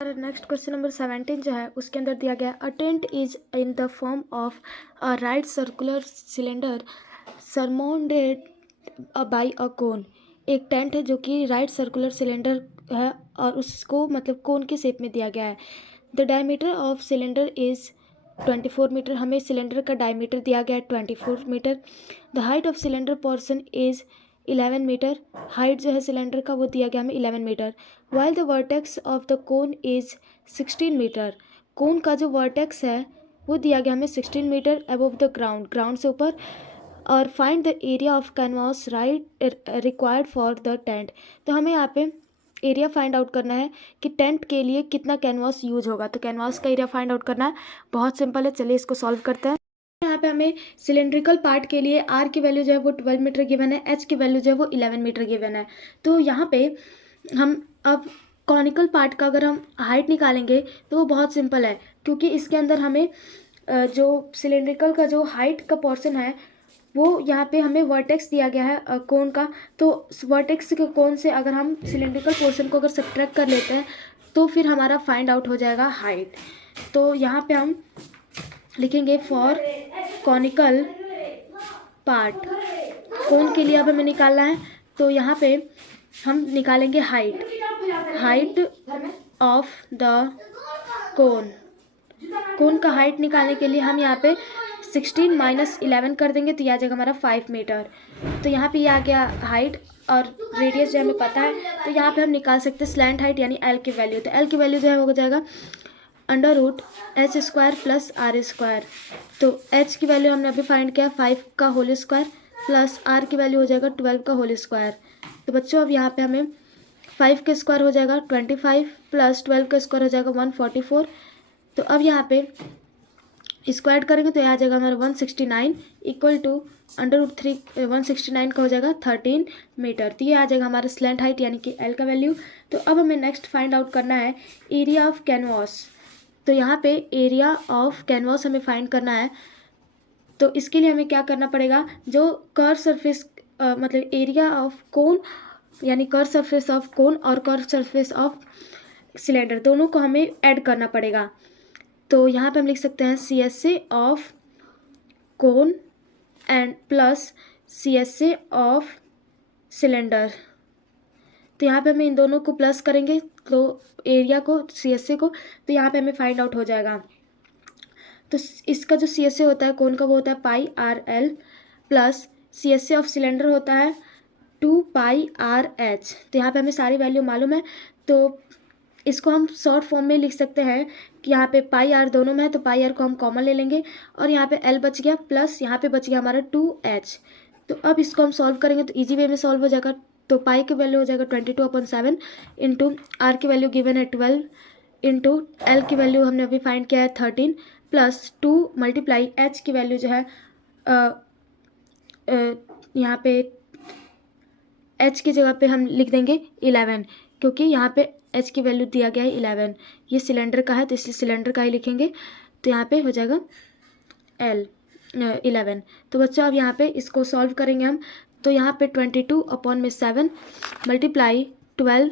और next question number 17 जो है उसके अंदर दिया गया a tent is in the form of a right circular cylinder surmounted by a cone. एक टेंट है जो कि राइट सर्कुलर सिलेंडर है और उसको मतलब कोन के शेप में दिया गया है। The diameter of cylinder is 24 metre. हमें सिलेंडर का डायमीटर दिया गया है 24 metre. The height of cylinder portion is 11 metre. Height जो है सिलेंडर का वो दिया गया हमें 11 metre. While the vertex of the cone is 16 metre. Cone का जो वर्टेक्स है वो दिया गया हमें 16 metre above the ground, ground से ऊपर। और find the area of canvas right required for the tent. तो हमें यहाँ पे एरिया फाइंड आउट करना है कि टेंट के लिए कितना कैनवास यूज होगा। तो कैनवास का एरिया फाइंड आउट करना है, बहुत सिंपल है। चलिए इसको सॉल्व करते हैं। यहाँ पे हमें सिलेंड्रिकल पार्ट के लिए आर की वैल्यू जो है वो 12 मीटर गिवन है, एच की वैल्यू जो है वो 11 मीटर गिवन है। तो यहाँ पे हम अब कॉनिकल पार्ट का अगर हम हाइट निकालेंगे तो वो बहुत सिंपल है, क्योंकि इसके अंदर हमें जो सिलेंड्रिकल का जो हाइट का पोर्शन है वो यहाँ पे हमें वर्टेक्स दिया गया है कोन का। तो वर्टेक्स के कोन से अगर हम सिलेंड्रिकल पोर्शन को अगर सब्ट्रैक्ट कर लेते हैं तो फिर हमारा फाइंड आउट हो जाएगा हाइट। तो यहाँ पे हम लिखेंगे फॉर कॉनिकल पार्ट। कोन के लिए अब हमें निकालना है, तो यहाँ पे हम निकालेंगे height, height of the cone. Cone का हाइट निकालने के लिए हम यहाँ पे 16 माइनस 11 कर देंगे तो यह आ जाएगा हमारा 5 मीटर। तो यहाँ पे ये आ गया हाइट और रेडियस जो हमें पता है, तो यहाँ पे हम निकाल सकते हैं स्लैंट हाइट यानी एल की वैल्यू। तो एल की वैल्यू जो है हो जाएगा under root H square plus R square. तो एच की वैल्यू हमने अभी फाइंड किया 5 का होल स्क्वायर प्लस आर की वैल्यू हो जाएगा 12 का होल स्क्वायर। तो बच्चों अब यहाँ पे हमें 5 का स्क्वायर हो जाएगा 25 प्लस 12 का स्क्वायर हो जाएगा 144। तो अब यहाँ पे स्क्वायर करेंगे तो यहाँ आ जाएगा हमारा 169 इक्वल टू अंडर रूट 3 169 का हो जाएगा 13 मीटर। तो ये आ जाएगा हमारा स्लैंट हाइट यानी कि एल का वैल्यू। तो अब हमें नेक्स्ट फाइंड आउट करना है एरिया ऑफ कैनवास। तो यहाँ पे एरिया ऑफ कैनवास हमें फाइंड करना है। तो इसके लिए हमें क्या करना पड़ेगा, जो कर्व सरफेस मतलब एरिया ऑफ कोन यानी कर्व सरफेस ऑफ कोन और कर्व सरफेस ऑफ सिलेंडर दोनों को हमें ऐड करना पड़ेगा। तो यहाँ पे हम लिख सकते हैं C S A of cone and plus C S A of cylinder. तो यहाँ पे हमें इन दोनों को प्लस करेंगे तो एरिया को सी एस ए को, तो यहाँ पे हमें फाइंड आउट हो जाएगा। तो इसका जो सी एस ए होता है कोन का वो होता है pi R L plus C S A of cylinder होता है 2 पाई आर एच। तो यहाँ पे हमें सारी वैल्यू मालूम है, तो इसको हम शॉर्ट फॉर्म में लिख सकते हैं कि यहाँ पे पाई आर दोनों में है तो पाई आर को हम कॉमन ले लेंगे और यहाँ पे एल बच गया प्लस यहाँ पे बच गया हमारा 2h। तो अब इसको हम सॉल्व करेंगे तो इजी वे में सॉल्व हो जाएगा। तो पाई की वैल्यू हो जाएगा 22/7 इंटू आर की वैल्यू गिवन है 12 इंटू एल की वैल्यू हमने अभी फाइंड किया है 13 प्लस 2 मल्टीप्लाई एच की वैल्यू जो है यहाँ पे एच की जगह पे हम लिख देंगे 11, क्योंकि यहाँ पे एच की वैल्यू दिया गया है 11। ये सिलेंडर का है तो इसलिए सिलेंडर का ही लिखेंगे। तो यहाँ पे हो जाएगा एल 11। तो बच्चों अब यहाँ पे इसको सॉल्व करेंगे हम। तो यहाँ पे 22/7 मल्टीप्लाई 12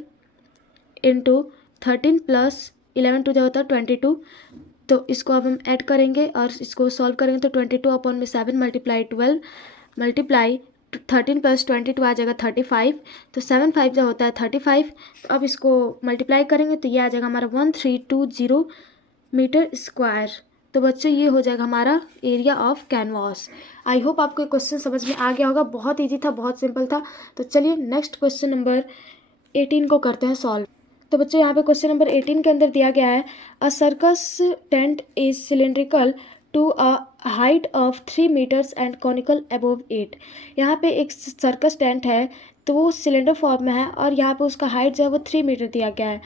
इंटू 13 प्लस 11 टू जो होता है 22। तो इसको अब हम ऐड करेंगे और इसको सॉल्व करेंगे तो 22/7 मल्टीप्लाई 12 मल्टीप्लाई 13 प्लस 22 आ जाएगा 35। तो 7 5 जो होता है 35। तो अब इसको मल्टीप्लाई करेंगे तो ये आ जाएगा हमारा 1320 मीटर स्क्वायर। तो बच्चों ये हो जाएगा हमारा area of canvas. I hope आपको क्वेश्चन समझ में आ गया होगा, बहुत ईजी था, बहुत सिंपल था। तो चलिए नेक्स्ट क्वेश्चन नंबर 18 को करते हैं सॉल्व। तो बच्चों यहाँ पे क्वेश्चन नंबर 18 के अंदर दिया गया है a circus tent is cylindrical to a height of 3 metres and conical above 8। यहाँ पे एक सर्कस टेंट है तो वो सिलेंडर फॉर्म में है और यहाँ पे उसका हाइट जो है वो 3 मीटर दिया गया है।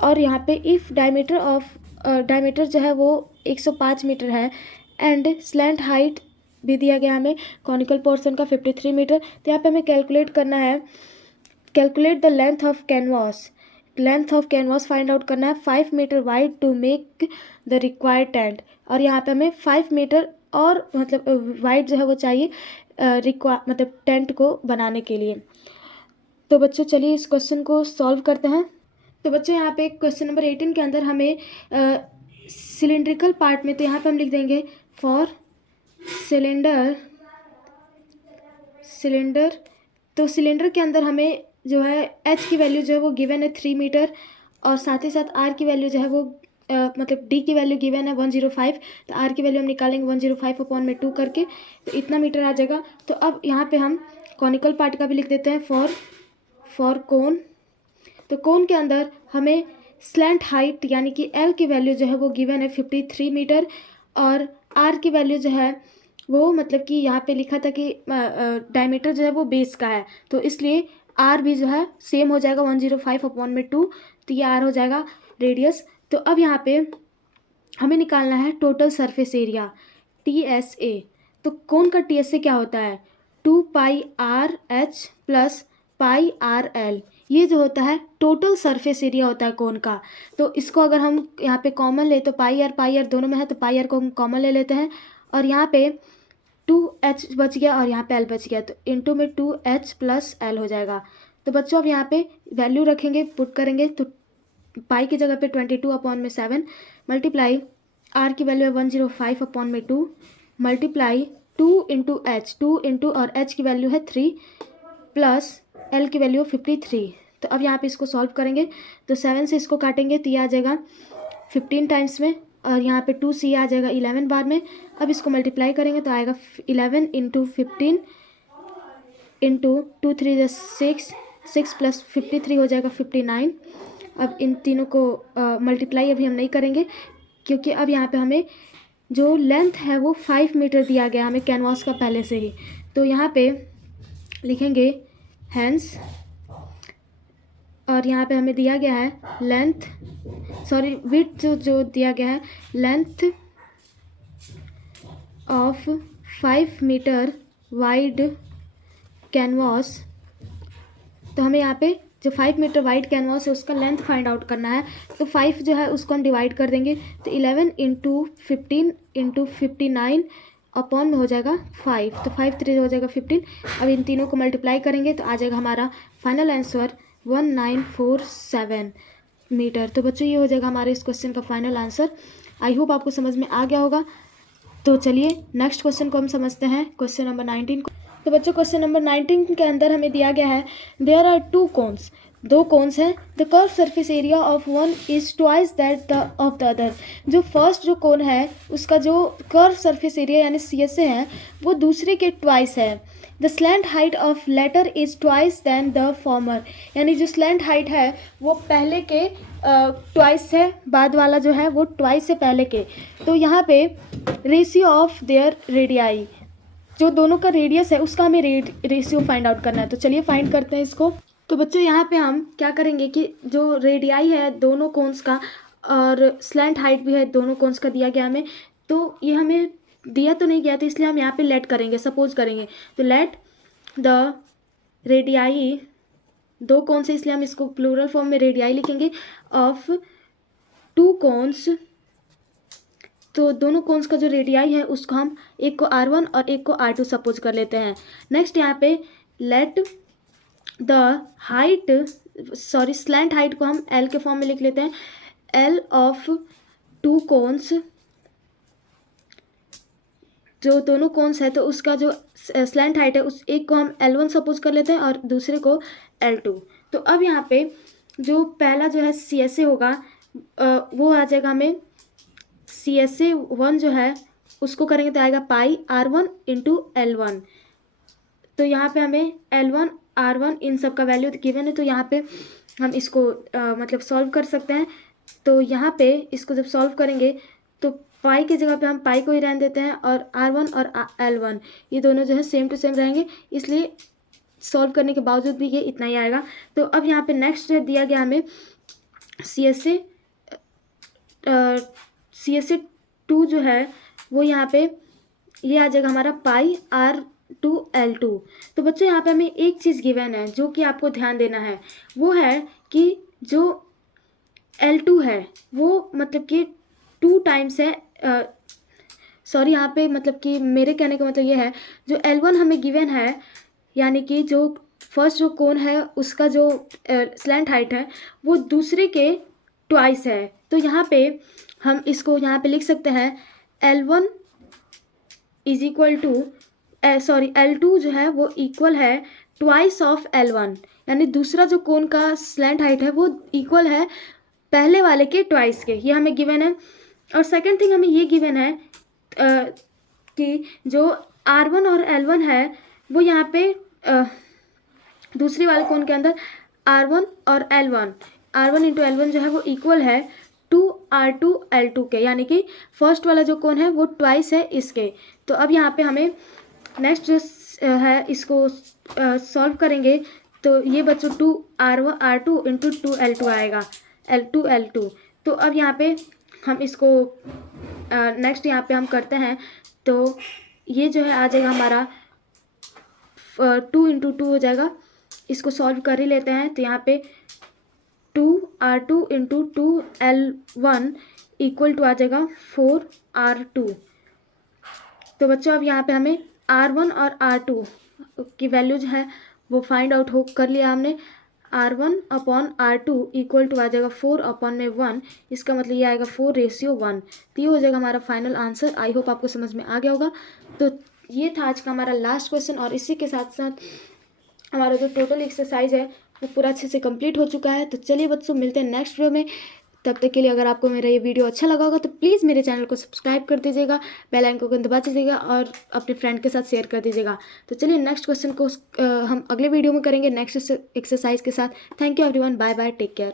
और यहाँ पे इफ़ डायमीटर जो है वो 105 मीटर है एंड स्लैंट हाइट भी दिया गया हमें कॉनिकल पोर्शन का 53 मीटर। तो यहाँ पे हमें कैलकुलेट करना है, calculate the length of canvas. Length of canvas find out करना है 5 metre wide to make the required tent. और यहाँ पे हमें 5 मीटर और मतलब वाइड जो है वो चाहिए मतलब टेंट को बनाने के लिए। तो बच्चों चलिए इस क्वेश्चन को सॉल्व करते हैं। तो बच्चों यहाँ पे क्वेश्चन नंबर 18 के अंदर हमें सिलेंड्रिकल पार्ट में, तो यहाँ पे हम लिख देंगे फॉर सिलेंडर। तो सिलेंडर के अंदर हमें जो है एच की वैल्यू जो है वो गिवन है 3 मीटर, और साथ ही साथ आर की वैल्यू जो है वो मतलब डी की वैल्यू गिवन है 105। तो आर की वैल्यू हम निकालेंगे 105 अपॉन में 2 करके, तो इतना मीटर आ जाएगा। तो अब यहाँ पे हम कॉनिकल पार्ट का भी लिख देते हैं फॉर कोन। तो कोन के अंदर हमें स्लैंट हाइट यानी कि एल की वैल्यू जो है वो गिवन है 53 मीटर, और आर की वैल्यू जो है वो मतलब कि यहाँ पे लिखा था कि डायमीटर जो है वो बेस का है, तो इसलिए आर भी जो है सेम हो जाएगा 105 अपॉन में 2, तो ये आर हो जाएगा रेडियस। तो अब यहाँ पे हमें निकालना है टोटल सरफेस एरिया TSA। तो कोन का TSA क्या होता है 2 pi R H plus pi R L, ये जो होता है टोटल सरफेस एरिया होता है कोन का। तो इसको अगर हम यहाँ पे कॉमन ले तो पाई आर दोनों में है, तो पाई आर को हम कॉमन ले लेते हैं, और यहाँ पे 2h बच गया और यहाँ पे l बच गया, तो इंटू में 2h प्लस l हो जाएगा। तो बच्चों अब यहाँ पे वैल्यू रखेंगे, पुट करेंगे, तो पाई की जगह पे 22 अपॉन में 7 मल्टीप्लाई आर की वैल्यू है 105 अपॉन में 2 मल्टीप्लाई 2 इंटू एच, 2 इंटू और एच की वैल्यू है 3 प्लस एल की वैल्यू 53। तो अब यहाँ पे इसको सॉल्व करेंगे, तो 7 से इसको काटेंगे तो ये आ जाएगा 15 टाइम्स में, और यहाँ पे 2c आ जाएगा 11 बार में। अब इसको मल्टीप्लाई करेंगे तो आएगा 11 इंटू 15 इंटू 2 3 6, 6 प्लस 53 हो जाएगा 59। अब इन तीनों को मल्टीप्लाई अभी हम नहीं करेंगे, क्योंकि अब यहाँ पे हमें जो लेंथ है वो 5 मीटर दिया गया हमें कैनवास का पहले से ही। तो यहाँ पे लिखेंगे हैंस, और यहाँ पे हमें दिया गया है लेंथ, सॉरी विड्थ जो दिया गया है length of 5 metre wide canvas. तो हमें यहाँ पे जो 5 मीटर वाइड कैनवास है उसका लेंथ फाइंड आउट करना है। तो 5 जो है उसको हम डिवाइड कर देंगे, तो 11 इंटू 15 इंटू 59 अपॉन में हो जाएगा 5, तो 5 3 हो जाएगा 15। अब इन तीनों को मल्टीप्लाई करेंगे तो आ जाएगा हमारा फाइनल आंसर 1947 मीटर। तो बच्चों ये हो जाएगा हमारे इस क्वेश्चन का फाइनल आंसर। आई होप आपको समझ में आ गया होगा। तो चलिए नेक्स्ट क्वेश्चन को हम समझते हैं, क्वेश्चन नंबर 19 को। तो बच्चों क्वेश्चन नंबर 19 के अंदर हमें दिया गया है देयर आर 2 कोन्स, 2 कोन्स हैं। The curve surface area of one is twice that of the other. जो फर्स्ट जो कोन है उसका जो कर्व सरफेस एरिया यानी CSA है वो दूसरे के ट्वाइस है। The slant height of latter is twice than the former, यानी जो स्लैंट हाइट है वो पहले के ट्वाइस है, बाद वाला जो है वो ट्वाइस है पहले के। तो यहाँ पे रेशियो ऑफ देयर रेडियाई, जो दोनों का रेडियस है उसका हमें रेशियो फाइंड आउट करना है। तो चलिए फाइंड करते हैं इसको। तो बच्चों यहाँ पे हम क्या करेंगे कि जो रेडियाई है दोनों कोन्स का और स्लैंट हाइट भी है दोनों कोन्स का दिया गया हमें, तो ये हमें दिया तो नहीं गया था इसलिए हम यहाँ पे लेट करेंगे, सपोज करेंगे। तो लेट द रेडियाई, 2 कोन्स है इसलिए हम इसको प्लूरल फॉर्म में रेडियाई लिखेंगे, ऑफ 2 कोन्स। तो दोनों कोन्स का जो रेडियाई है उसको हम एक को R1 और एक को R2 सपोज कर लेते हैं। नेक्स्ट यहाँ पे let the height, sorry slant height को हम L के फॉर्म में लिख लेते हैं, L ऑफ 2 कोन्स। जो दोनों कोन्स है तो उसका जो स्लैंट हाइट है उस एक को हम L1 सपोज कर लेते हैं और दूसरे को L2। तो अब यहाँ पे जो पहला जो है CSA होगा वो आ जाएगा हमें CSA 1 जो है उसको करेंगे तो आएगा पाई R1 इंटू L1। तो यहाँ पे हमें L1 R1 इन सब का वैल्यू गिवन है, तो यहाँ पे हम इसको मतलब सॉल्व कर सकते हैं। तो यहाँ पे इसको जब सॉल्व करेंगे तो पाई की जगह पे हम पाई को ही रहने देते हैं, और R1 और L1 ये दोनों जो है सेम टू सेम रहेंगे, इसलिए सॉल्व करने के बावजूद भी ये इतना ही आएगा। तो अब यहाँ पे नेक्स्ट दिया गया हमें CSA 2 जो है वो यहाँ पे ये आ जाएगा हमारा पाई R2 L2। तो बच्चों यहाँ पे हमें एक चीज़ गिवन है जो कि आपको ध्यान देना है, वो है कि जो L2 है वो मतलब कि 2 टाइम्स है, सॉरी यहाँ पे मतलब कि मेरे कहने का मतलब ये है जो L1 हमें गिवन है, यानी कि जो फर्स्ट जो कोन है उसका जो स्लैंट हाइट है वो दूसरे के ट्वाइस है। तो यहाँ पे हम इसको यहाँ पे लिख सकते हैं L1 is equal to L2 जो है वो इक्वल है ट्वाइस ऑफ L1, यानी दूसरा जो कोन का स्लैंट हाइट है वो इक्वल है पहले वाले के ट्वाइस के। ये हमें गिवन है। और सेकंड थिंग हमें ये गिवन है कि जो R1 और L1 है वो यहाँ पे दूसरी वाले कोन के अंदर R1 और R1 इंटू L1 जो है वो इक्वल है 2R2 L2 के, यानी कि फर्स्ट वाला जो कोन है वो ट्वाइस है इसके। तो अब यहाँ पे हमें नेक्स्ट जो है इसको सॉल्व करेंगे तो ये बच्चों 2R2 इंटू 2L2 आएगा, L2 तो अब यहाँ पे हम इसको नेक्स्ट यहाँ पे हम करते हैं तो ये जो है आ जाएगा हमारा 2 इंटू 2 हो जाएगा। इसको सॉल्व कर ही लेते हैं। तो यहाँ पे 2R2 into 2L1 equal to आ जाएगा 4R2। तो बच्चों अब यहाँ पे हमें R1 और R2 की वैल्यू जो है वो फाइंड आउट हो कर लिया हमने। R1 upon R2 equal to आ जाएगा 4 अपॉन में 1, इसका मतलब ये आएगा 4:1। तो ये हो जाएगा हमारा फाइनल आंसर। आई होप आपको समझ में आ गया होगा। तो ये था आज का हमारा लास्ट क्वेश्चन और इसी के साथ साथ हमारा जो टोटल एक्सरसाइज है वो पूरा अच्छे से कंप्लीट हो चुका है। तो चलिए बच्चों मिलते हैं नेक्स्ट वीडियो में। तब तक के लिए अगर आपको मेरा ये वीडियो अच्छा लगा होगा तो प्लीज़ मेरे चैनल को सब्सक्राइब कर दीजिएगा, बेल आइकन को दबा दीजिएगा और अपने फ्रेंड के साथ शेयर कर दीजिएगा। तो चलिए नेक्स्ट क्वेश्चन को हम अगले वीडियो में करेंगे नेक्स्ट एक्सरसाइज के साथ। Thank you everyone, bye bye, take care.